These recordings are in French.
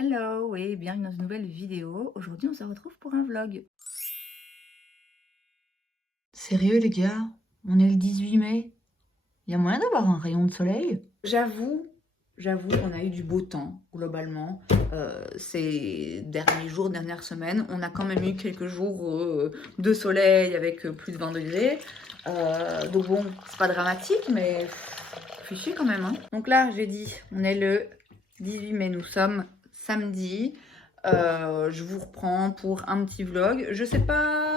Hello et bienvenue dans une nouvelle vidéo. Aujourd'hui, on se retrouve pour un vlog. Sérieux les gars, on est le 18 mai. Il y a moyen d'avoir un rayon de soleil? J'avoue qu'on a eu du beau temps globalement. Ces derniers jours, dernières semaines, on a quand même eu quelques jours de soleil avec plus de 20 degrés. Donc bon, c'est pas dramatique, mais fait chier quand même, hein. Donc là, j'ai dit, on est le 18 mai, nous sommes samedi. Je vous reprends pour un petit vlog. Je sais pas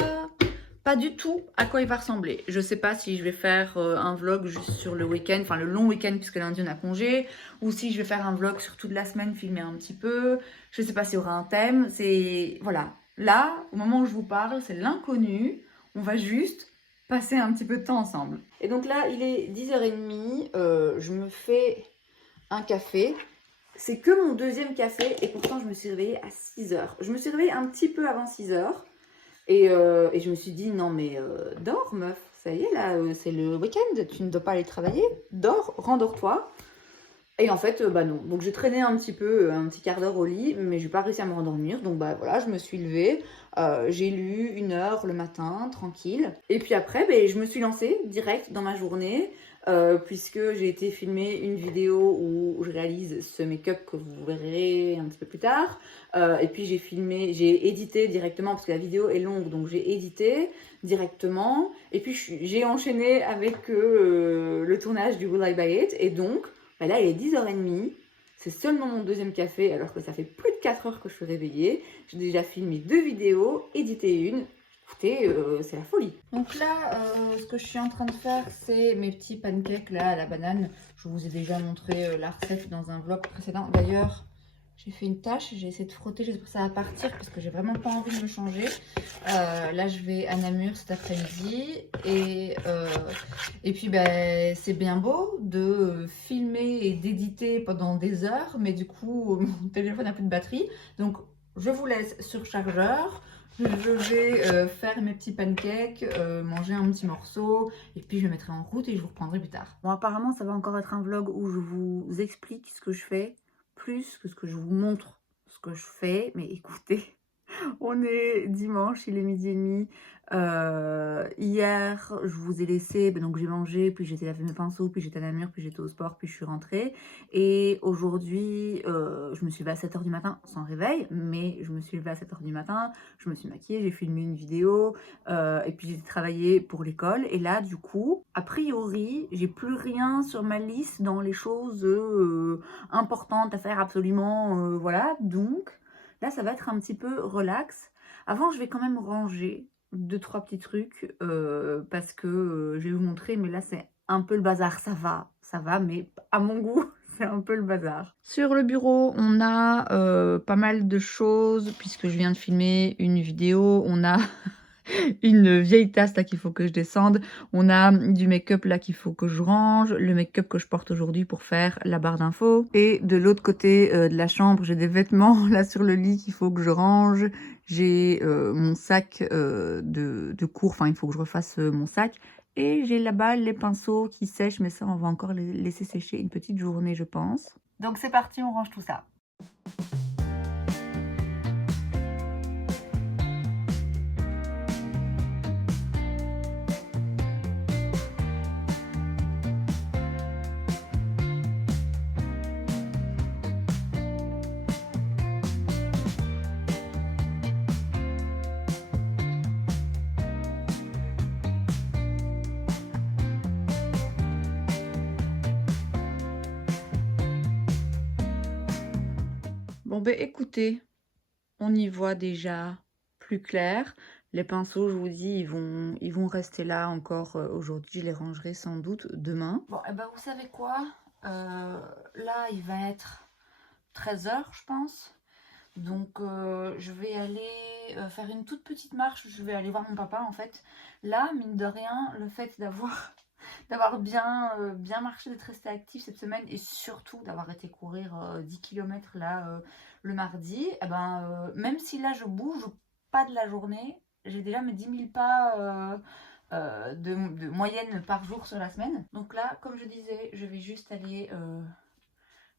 du tout à quoi il va ressembler. Je sais pas si je vais faire un vlog juste sur le week-end, enfin le long week-end puisque lundi on a congé, ou si je vais faire un vlog sur toute la semaine, filmer un petit peu. Je sais pas s'il y aura un thème. C'est voilà. Là, au moment où je vous parle, c'est l'inconnu. On va juste passer un petit peu de temps ensemble. Et donc là, il est 10h30. Je me fais un café. C'est que mon deuxième café et pourtant je me suis réveillée à 6h. Je me suis réveillée un petit peu avant 6h et je me suis dit non mais dors meuf, ça y est là, c'est le week-end, tu ne dois pas aller travailler, dors, rendors-toi. Et en fait, bah non. Donc j'ai traîné un petit peu, un petit quart d'heure au lit, mais j'ai pas réussi à me rendormir. Donc bah voilà, je me suis levée, j'ai lu 1 heure le matin, tranquille. Et puis après, ben, je me suis lancée direct dans ma journée, puisque j'ai été filmer une vidéo où je réalise ce make-up que vous verrez un petit peu plus tard. Et puis j'ai édité directement, parce que la vidéo est longue, donc j'ai édité directement. Et puis j'ai enchaîné avec le tournage du Will I Buy It, et donc bah là, il est 10h30. C'est seulement mon deuxième café, alors que ça fait plus de 4 heures que je suis réveillée. J'ai déjà filmé 2 vidéos, édité une. Écoutez, c'est la folie. Donc là, ce que je suis en train de faire, c'est mes petits pancakes là à la banane. Je vous ai déjà montré la recette dans un vlog précédent. D'ailleurs, j'ai fait une tâche, j'ai essayé de frotter, j'espère que ça va partir parce que j'ai vraiment pas envie de me changer. Là, je vais à Namur cet après-midi et puis ben, c'est bien beau de filmer et d'éditer pendant des heures, mais du coup, mon téléphone n'a plus de batterie. Donc, je vous laisse sur chargeur. Je vais faire mes petits pancakes, manger un petit morceau, et puis je me mettrai en route et je vous reprendrai plus tard. Bon, apparemment, ça va encore être un vlog où je vous explique ce que je fais, plus que ce que je vous montre ce que je fais. Mais écoutez, on est dimanche, il est 12h30. Hier, je vous ai laissé, donc j'ai mangé, puis j'ai été laver mes pinceaux, puis j'étais à Namur, puis j'étais au sport, puis je suis rentrée. Et aujourd'hui, je me suis levée à 7h du matin, sans réveil, mais je me suis levée à 7h du matin, je me suis maquillée, j'ai filmé une vidéo, et puis j'ai travaillé pour l'école. Et là, du coup, a priori, j'ai plus rien sur ma liste dans les choses importantes à faire absolument, voilà. Donc, là, ça va être un petit peu relax. Avant, je vais quand même ranger 2-3 petits trucs parce que je vais vous montrer, mais là, c'est un peu le bazar. Ça va, mais à mon goût, c'est un peu le bazar. Sur le bureau, on a pas mal de choses puisque je viens de filmer une vidéo. On a une vieille tasse là qu'il faut que je descende. On a du make-up là qu'il faut que je range. Le make-up que je porte aujourd'hui pour faire la barre d'infos. Et de l'autre côté de la chambre, j'ai des vêtements là sur le lit qu'il faut que je range. J'ai mon sac de cours. Enfin, il faut que je refasse mon sac. Et j'ai là-bas les pinceaux qui sèchent. Mais ça, on va encore les laisser sécher une petite journée, je pense. Donc c'est parti, on range tout ça. Bon ben écoutez, on y voit déjà plus clair. Les pinceaux, je vous dis, ils vont rester là encore aujourd'hui. Je les rangerai sans doute demain. Bon, et ben vous savez quoi? Là, il va être 13h, je pense. Donc, je vais aller faire une toute petite marche. Je vais aller voir mon papa, en fait. Là, mine de rien, le fait d'avoir bien marché, d'être resté actif cette semaine et surtout d'avoir été courir 10 km là le mardi, eh ben, même si là je bouge pas de la journée, j'ai déjà mes 10 000 pas de moyenne par jour sur la semaine. Donc là, comme je disais, je vais juste aller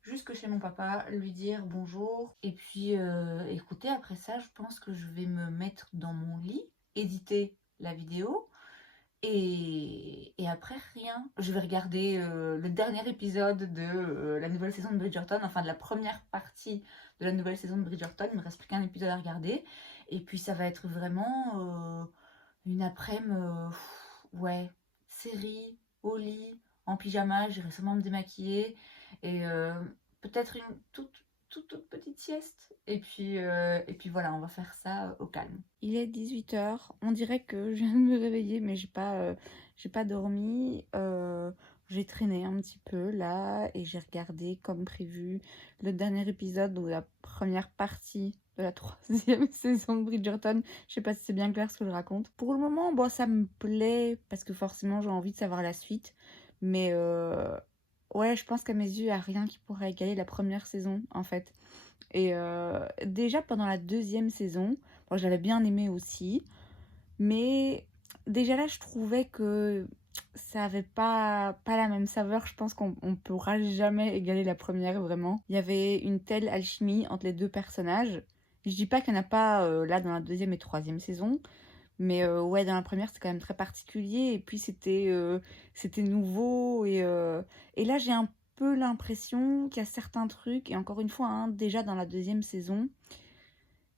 jusque chez mon papa, lui dire bonjour. Et puis, écoutez, après ça, je pense que je vais me mettre dans mon lit, éditer la vidéo. Et après, rien. Je vais regarder le dernier épisode de la nouvelle saison de Bridgerton, enfin de la première partie de la nouvelle saison de Bridgerton. Il me reste plus qu'un épisode à regarder. Et puis ça va être vraiment une après-midi, ouais, série, au lit, en pyjama. J'irai sûrement me démaquiller. Et peut-être une toute petite sieste. Et puis voilà, on va faire ça au calme. Il est 18h. On dirait que je viens de me réveiller, mais j'ai pas dormi. J'ai traîné un petit peu là et j'ai regardé comme prévu le dernier épisode, donc la première partie de la 3e saison de Bridgerton. Je sais pas si c'est bien clair ce que je raconte. Pour le moment, bon, ça me plaît parce que forcément j'ai envie de savoir la suite. Mais ouais, je pense qu'à mes yeux, il n'y a rien qui pourrait égaler la première saison en fait. Et déjà pendant la 2e saison, bon, je l'avais bien aimé aussi. Mais déjà là, je trouvais que ça avait pas la même saveur. Je pense qu'on ne pourra jamais égaler la première, vraiment. Il y avait une telle alchimie entre les deux personnages. Je dis pas qu'il n'y en a pas là dans la 2e et 3e saison. Mais ouais, dans la première, c'était quand même très particulier. Et puis, c'était nouveau. Et là, j'ai un peu l'impression qu'il y a certains trucs. Et encore une fois, hein, déjà dans la 2e saison,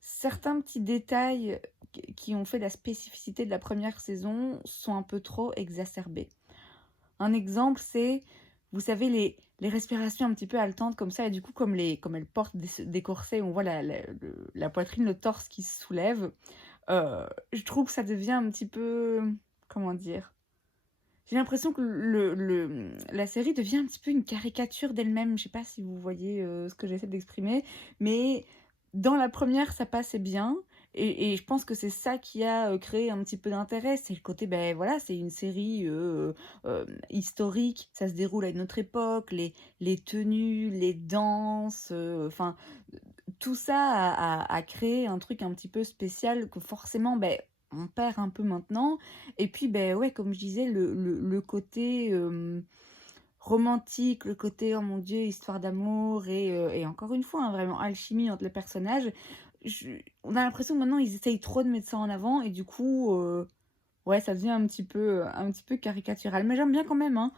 certains petits détails qui ont fait la spécificité de la première saison sont un peu trop exacerbés. Un exemple, c'est, vous savez, les respirations un petit peu haletantes comme ça, et du coup, comme elles portent des corsets, on voit la poitrine, le torse qui se soulève, je trouve que ça devient un petit peu... Comment dire? J'ai l'impression que la série devient un petit peu une caricature d'elle-même. Je sais pas si vous voyez ce que j'essaie d'exprimer, mais dans la première, ça passait bien. Et je pense que c'est ça qui a créé un petit peu d'intérêt. C'est le côté, ben voilà, c'est une série historique. Ça se déroule à une autre époque. Les tenues, les danses, enfin, tout ça a créé un truc un petit peu spécial que forcément, ben, on perd un peu maintenant. Et puis, ben ouais, comme je disais, le côté romantique, le côté, oh mon Dieu, histoire d'amour et encore une fois, hein, vraiment alchimie entre les personnages. On a l'impression que maintenant, ils essayent trop de mettre ça en avant et du coup, ouais, ça devient un petit peu caricatural. Mais j'aime bien quand même, hein.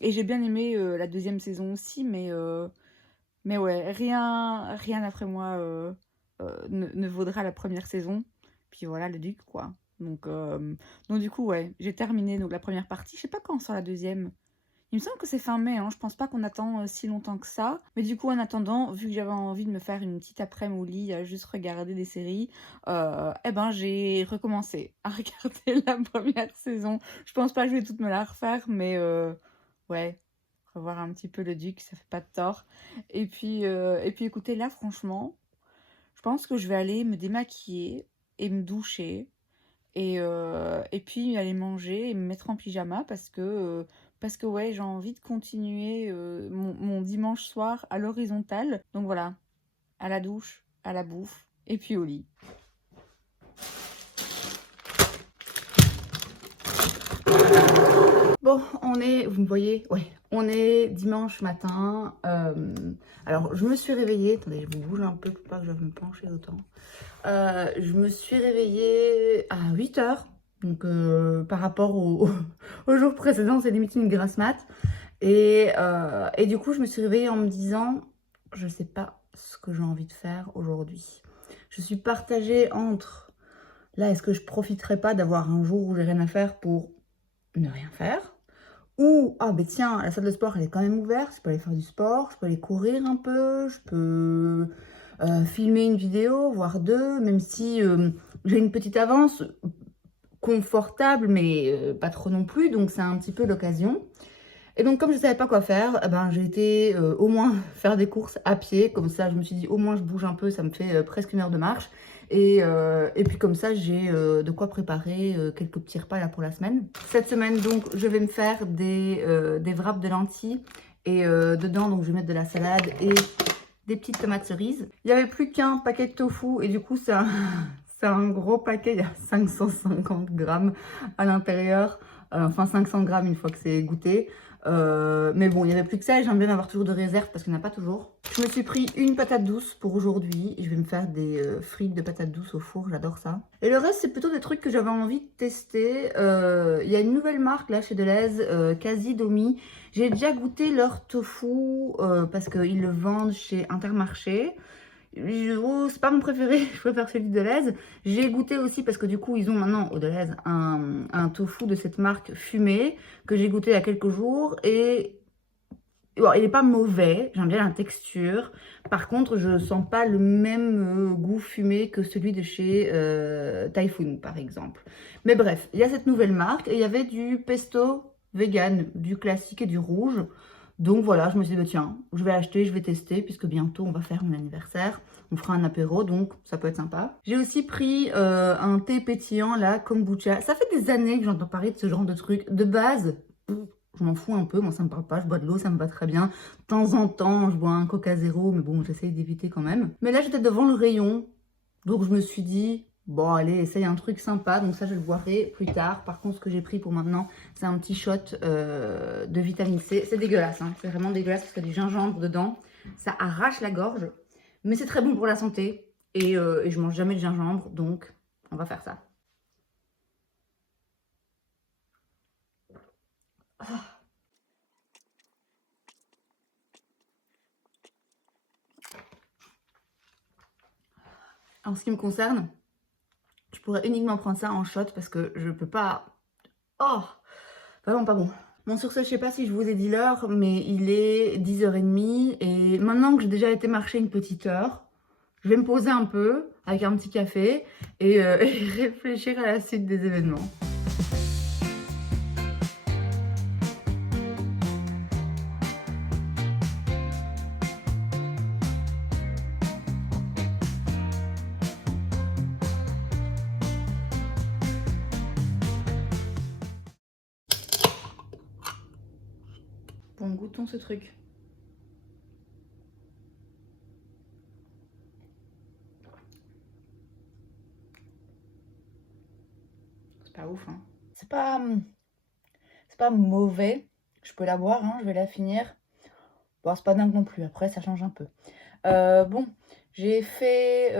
Et j'ai bien aimé la 2e saison aussi, mais ouais, rien après moi ne vaudra la première saison. Puis voilà, le Duc, quoi. Donc du coup, ouais, j'ai terminé donc, la première partie. Je sais pas quand sort la 2e. Il me semble que c'est fin mai, hein. Je pense pas qu'on attend si longtemps que ça. Mais du coup, en attendant, vu que j'avais envie de me faire une petite après-midi au lit, à juste regarder des séries, eh ben j'ai recommencé à regarder la première saison. Je pense pas que je vais toutes me la refaire, mais ouais, revoir un petit peu le Duc, ça fait pas de tort. Et puis écoutez, là, franchement, je pense que je vais aller me démaquiller et me doucher. Et puis aller manger et me mettre en pyjama parce que ouais, j'ai envie de continuer mon dimanche soir à l'horizontale. Donc voilà, à la douche, à la bouffe et puis au lit. Bon, vous me voyez, ouais, on est dimanche matin. Alors, je me suis réveillée, attendez, je vous bouge un peu pour pas que je me pencher autant. Je me suis réveillée à 8h, donc par rapport au jour précédent, c'est limite une grasse mat. Et du coup, je me suis réveillée en me disant, je sais pas ce que j'ai envie de faire aujourd'hui. Je suis partagée entre, là, est-ce que je profiterai pas d'avoir un jour où j'ai rien à faire pour ne rien faire? Ou, ah ben tiens, la salle de sport, elle est quand même ouverte, je peux aller faire du sport, je peux aller courir un peu, je peux filmer une vidéo, voire deux, même si j'ai une petite avance confortable, mais pas trop non plus, donc c'est un petit peu l'occasion. Et donc, comme je ne savais pas quoi faire, eh ben, j'ai été au moins faire des courses à pied, comme ça, je me suis dit, au moins je bouge un peu, ça me fait presque 1 heure de marche. Et puis comme ça, j'ai de quoi préparer quelques petits repas là pour la semaine. Cette semaine, donc, je vais me faire des wraps de lentilles. Et dedans, donc, je vais mettre de la salade et des petites tomates cerises. Il n'y avait plus qu'un paquet de tofu. Et du coup, c'est un gros paquet. Il y a 550 grammes à l'intérieur. Enfin, 500 grammes une fois que c'est goûté. Mais bon, il n'y avait plus que ça et j'aime bien avoir toujours de réserve parce qu'il n'y en a pas toujours. Je me suis pris une patate douce pour aujourd'hui. Je vais me faire des frites de patates douces au four, j'adore ça. Et le reste, c'est plutôt des trucs que j'avais envie de tester. Il y a une nouvelle marque là chez Deleuze, Quasi Domi. J'ai déjà goûté leur tofu parce qu'ils le vendent chez Intermarché. Oh, c'est pas mon préféré, je préfère celui de Deleuze. J'ai goûté aussi parce que du coup ils ont maintenant au Deleuze un tofu de cette marque fumé que j'ai goûté il y a quelques jours et bon, il n'est pas mauvais, j'aime bien la texture. Par contre, je sens pas le même goût fumé que celui de chez Typhoon par exemple. Mais bref, il y a cette nouvelle marque et il y avait du pesto vegan, du classique et du rouge. Donc voilà, je me suis dit, bah, tiens, je vais acheter, je vais tester, puisque bientôt on va faire mon anniversaire. On fera un apéro, donc ça peut être sympa. J'ai aussi pris un thé pétillant, là, kombucha. Ça fait des années que j'entends parler de ce genre de truc. De base, je m'en fous un peu, moi ça me parle pas, je bois de l'eau, ça me va très bien. De temps en temps, je bois un Coca Zéro, mais bon, j'essaye d'éviter quand même. Mais là, j'étais devant le rayon, donc je me suis dit, bon, allez, essaye un truc sympa. Donc ça, je le boirai plus tard. Par contre, ce que j'ai pris pour maintenant, c'est un petit shot de vitamine C. C'est dégueulasse, hein. C'est vraiment dégueulasse parce qu'il y a du gingembre dedans. Ça arrache la gorge, mais c'est très bon pour la santé. Et je mange jamais de gingembre, donc on va faire ça. Ah. En ce qui me concerne, je pourrais uniquement prendre ça en shot parce que je peux pas... Oh, vraiment pas bon. Bon, sur ce, je sais pas si je vous ai dit l'heure, mais il est 10h30 et maintenant que j'ai déjà été marcher une petite heure, je vais me poser un peu avec un petit café et réfléchir à la suite des événements. Bon, goûtons ce truc. C'est pas ouf, hein. C'est pas mauvais. Je peux la boire, hein, je vais la finir. Bon, c'est pas dingue non plus, après ça change un peu. Bon, j'ai fait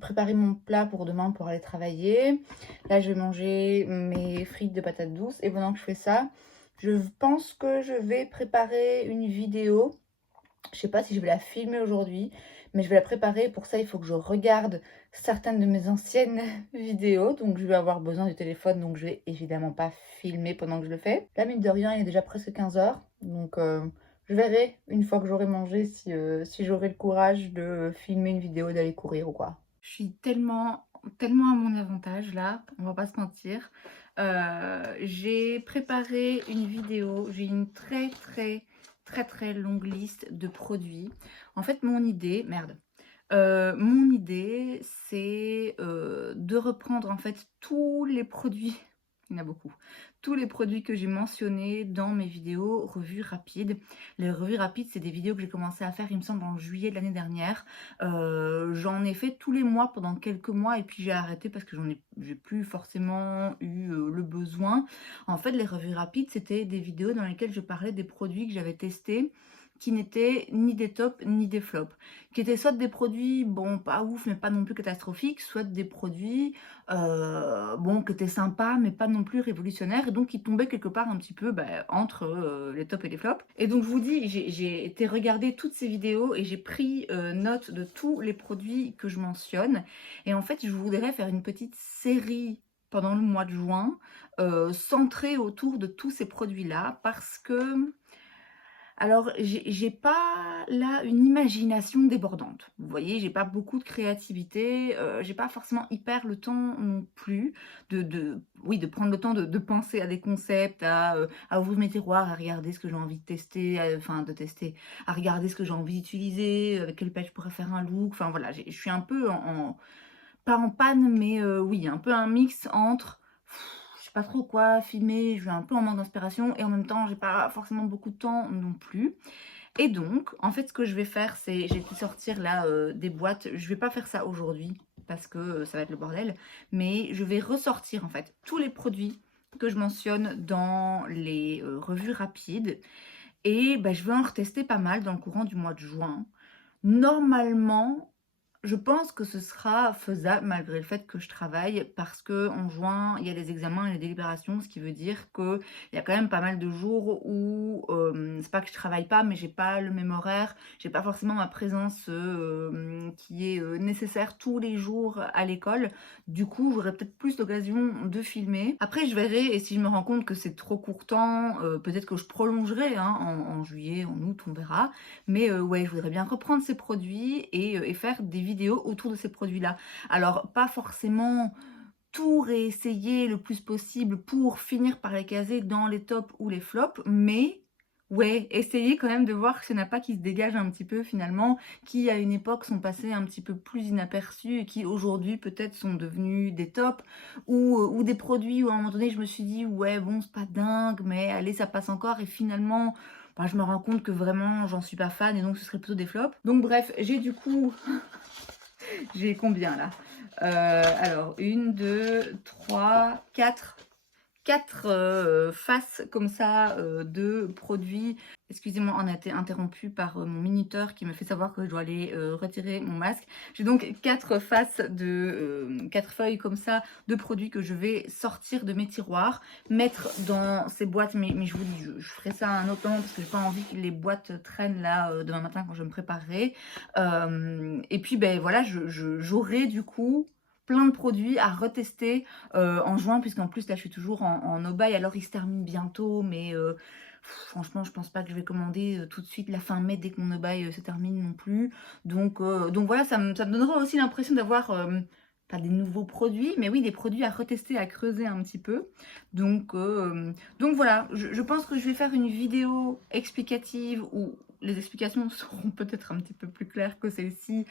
préparer mon plat pour demain pour aller travailler. Là, je vais manger mes frites de patates douces. Et pendant que je fais ça, je pense que je vais préparer une vidéo. Je sais pas si je vais la filmer aujourd'hui, mais je vais la préparer. Pour ça, il faut que je regarde certaines de mes anciennes vidéos. Donc, je vais avoir besoin du téléphone. Donc, je vais évidemment pas filmer pendant que je le fais. Là, mine de rien, il est déjà presque 15h. Donc, je verrai une fois que j'aurai mangé si j'aurai le courage de filmer une vidéo, d'aller courir ou quoi. Je suis tellement à mon avantage là, on va pas se mentir. J'ai préparé une vidéo, j'ai une très longue liste de produits. En fait, mon idée, c'est de reprendre en fait tous les produits, il y en a beaucoup, tous les produits que j'ai mentionnés dans mes vidéos revues rapides. Les revues rapides, c'est des vidéos que j'ai commencé à faire, il me semble, en juillet de l'année dernière. J'en ai fait tous les mois pendant quelques mois et puis j'ai arrêté parce que j'ai plus forcément eu le besoin. En fait, les revues rapides, c'était des vidéos dans lesquelles je parlais des produits que j'avais testés, qui n'étaient ni des tops ni des flops, qui étaient soit des produits, bon, pas ouf, mais pas non plus catastrophiques, soit des produits, bon, qui étaient sympas, mais pas non plus révolutionnaires, et donc qui tombaient quelque part un petit peu entre les tops et les flops. Et donc, je vous dis, j'ai été regarder toutes ces vidéos et j'ai pris note de tous les produits que je mentionne. Et en fait, je voudrais faire une petite série pendant le mois de juin, centrée autour de tous ces produits-là, parce que... Alors, j'ai pas là une imagination débordante. Vous voyez, j'ai pas beaucoup de créativité, j'ai pas forcément hyper le temps non plus oui, de prendre le temps de penser à des concepts, à ouvrir mes tiroirs, à regarder ce que j'ai envie de tester, à regarder ce que j'ai envie d'utiliser, avec quel page je pourrais faire un look. Enfin voilà, je suis un peu pas en panne, mais oui, un peu un mix entre je sais pas trop quoi filmer, je vais un peu en manque d'inspiration et en même temps j'ai pas forcément beaucoup de temps non plus. Et donc en fait ce que je vais faire, c'est j'ai pu sortir là des boîtes. Je vais pas faire ça aujourd'hui parce que ça va être le bordel, mais je vais ressortir en fait tous les produits que je mentionne dans les revues rapides. Et bah, je vais en retester pas mal dans le courant du mois de juin. Normalement, je pense que ce sera faisable malgré le fait que je travaille parce que en juin, il y a les examens et les délibérations, ce qui veut dire qu'il y a quand même pas mal de jours où c'est pas que je travaille pas, mais j'ai pas le même horaire, j'ai pas forcément ma présence qui est nécessaire tous les jours à l'école. Du coup, j'aurai peut-être plus l'occasion de filmer. Après, je verrai et si je me rends compte que c'est trop court temps, peut-être que je prolongerai hein, en juillet, en août, on verra. Mais ouais, je voudrais bien reprendre ces produits et faire des vidéos autour de ces produits-là. Alors, pas forcément tout réessayer le plus possible pour finir par les caser dans les tops ou les flops, mais ouais, essayer quand même de voir s'il n'y en a pas qui se dégagent un petit peu finalement, qui à une époque sont passés un petit peu plus inaperçus et qui aujourd'hui peut-être sont devenus des tops, ou des produits où à un moment donné je me suis dit ouais bon c'est pas dingue mais allez ça passe encore et finalement bah, je me rends compte que vraiment j'en suis pas fan et donc ce serait plutôt des flops. Donc bref, j'ai du coup j'ai combien là alors, 1, 2, 3, 4 faces comme ça de produits. Excusez-moi, on a été interrompu par mon minuteur qui me fait savoir que je dois aller retirer mon masque. J'ai donc 4 faces de 4 feuilles comme ça de produits que je vais sortir de mes tiroirs, mettre dans ces boîtes. Mais je vous dis, je ferai ça à un autre moment parce que j'ai pas envie que les boîtes traînent là demain matin quand je me préparerai. Et puis ben voilà, j'aurai du coup plein de produits à retester en juin, puisqu'en plus là je suis toujours en no-buy, alors il se termine bientôt, mais franchement je pense pas que je vais commander tout de suite la fin mai dès que mon no-buy se termine non plus. Donc voilà, ça me donnera aussi l'impression d'avoir pas des nouveaux produits, mais oui des produits à retester, à creuser un petit peu. Donc voilà, je pense que je vais faire une vidéo explicative où les explications seront peut-être un petit peu plus claires que celle-ci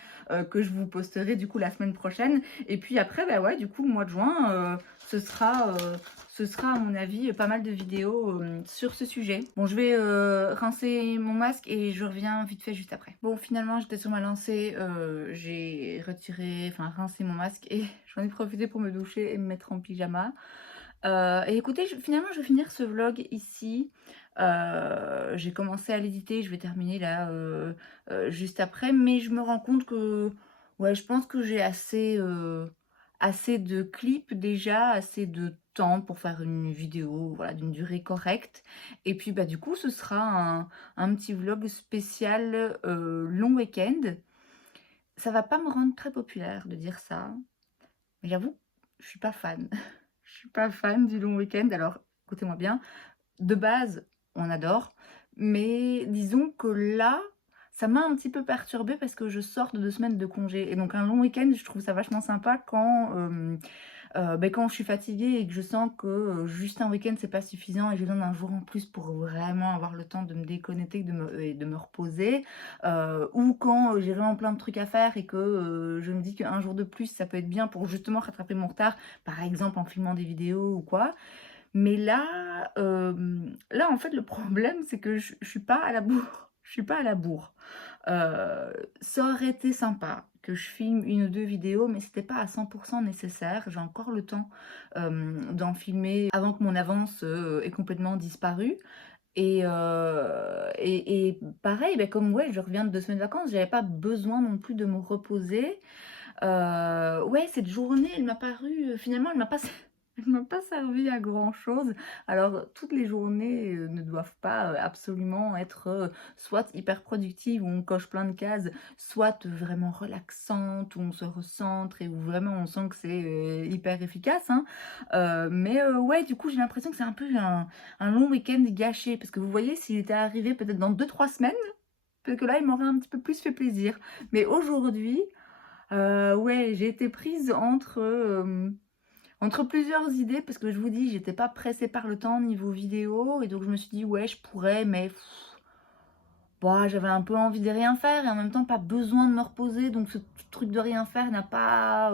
que je vous posterai du coup la semaine prochaine. Et puis après, bah ouais, du coup, le mois de juin, ce sera à mon avis pas mal de vidéos sur ce sujet. Bon, je vais rincer mon masque et je reviens vite fait juste après. Bon, finalement, j'étais sur ma lancée, j'ai rincé mon masque et j'en ai profité pour me doucher et me mettre en pyjama. Et écoutez, finalement, je vais finir ce vlog ici. J'ai commencé à l'éditer, je vais terminer là juste après, mais je me rends compte que ouais, je pense que j'ai assez de clips déjà, assez de temps pour faire une vidéo voilà, d'une durée correcte. Et puis bah du coup, ce sera un petit vlog spécial long week-end. Ça va pas me rendre très populaire de dire ça, mais j'avoue, je suis pas fan. Je suis pas fan du long week-end. Alors, écoutez-moi bien, de base, on adore, mais disons que là, ça m'a un petit peu perturbée parce que je sors de 2 semaines de congé. Et donc un long week-end, je trouve ça vachement sympa quand je suis fatiguée et que je sens que juste un week-end, c'est pas suffisant et j'ai besoin d'un jour en plus pour vraiment avoir le temps de me déconnecter et de me reposer. Ou quand j'ai vraiment plein de trucs à faire et que je me dis qu'un jour de plus, ça peut être bien pour justement rattraper mon retard, par exemple en filmant des vidéos ou quoi. Mais là, en fait, le problème, c'est que je suis pas à la bourre. Je suis pas à la bourre. Ça aurait été sympa que je filme 1 ou 2 vidéos, mais c'était pas à 100% nécessaire. J'ai encore le temps d'en filmer avant que mon avance ait complètement disparu. Et pareil, comme ouais, je reviens de 2 semaines de vacances, j'avais pas besoin non plus de me reposer. Ouais, cette journée, elle m'a paru, finalement, elle m'a pas elle m'a pas servi à grand chose. Alors, toutes les journées ne doivent pas absolument être soit hyper productives, où on coche plein de cases, soit vraiment relaxantes, où on se recentre et où vraiment on sent que c'est hyper efficace, hein. Mais ouais, du coup, j'ai l'impression que c'est un peu un long week-end gâché. Parce que vous voyez, s'il était arrivé peut-être dans 2-3 semaines, peut-être que là, il m'aurait un petit peu plus fait plaisir. Mais aujourd'hui, ouais, j'ai été prise entre plusieurs idées parce que je vous dis, j'étais pas pressée par le temps niveau vidéo et donc je me suis dit ouais, je pourrais, mais bah, j'avais un peu envie de rien faire et en même temps pas besoin de me reposer, donc ce truc de rien faire n'a pas,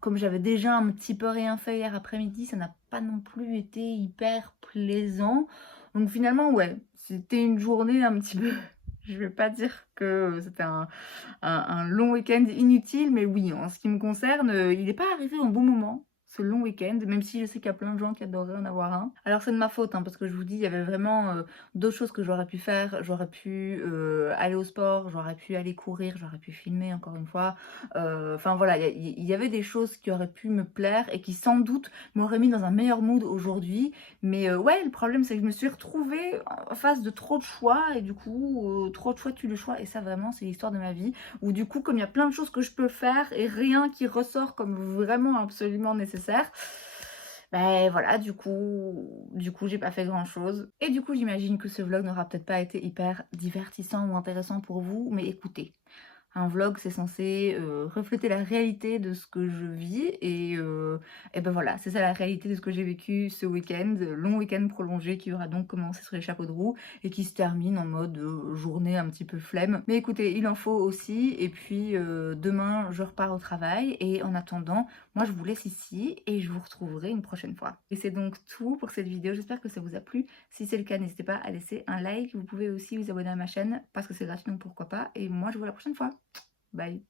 comme j'avais déjà un petit peu rien fait hier après-midi, ça n'a pas non plus été hyper plaisant. Donc finalement, ouais, c'était une journée un petit peu, je vais pas dire que c'était un long week-end inutile, mais oui, en ce qui me concerne, il n'est pas arrivé au bon moment. ce long week-end, même si je sais qu'il y a plein de gens qui adoreraient en avoir un. Alors c'est de ma faute, hein, parce que je vous dis, il y avait vraiment d'autres choses que j'aurais pu faire. J'aurais pu aller au sport, j'aurais pu aller courir, j'aurais pu filmer encore une fois. Enfin voilà, il y avait des choses qui auraient pu me plaire et qui sans doute m'auraient mis dans un meilleur mood aujourd'hui. Mais ouais, le problème c'est que je me suis retrouvée en face de trop de choix et du coup, trop de choix tue le choix. Et ça vraiment, c'est l'histoire de ma vie. Où du coup, comme il y a plein de choses que je peux faire et rien qui ressort comme vraiment absolument nécessaire, ben voilà, du coup j'ai pas fait grand chose. Et du coup, j'imagine que ce vlog n'aura peut-être pas été hyper divertissant ou intéressant pour vous, mais écoutez, un vlog, c'est censé refléter la réalité de ce que je vis et ben voilà, c'est ça la réalité de ce que j'ai vécu ce week-end, long week-end prolongé qui aura donc commencé sur les chapeaux de roue et qui se termine en mode journée un petit peu flemme. Mais écoutez, il en faut aussi et puis demain je repars au travail et en attendant, moi je vous laisse ici et je vous retrouverai une prochaine fois. Et c'est donc tout pour cette vidéo, j'espère que ça vous a plu. Si c'est le cas, n'hésitez pas à laisser un like, vous pouvez aussi vous abonner à ma chaîne parce que c'est gratuit donc pourquoi pas. Et moi je vous vois la prochaine fois. Bye.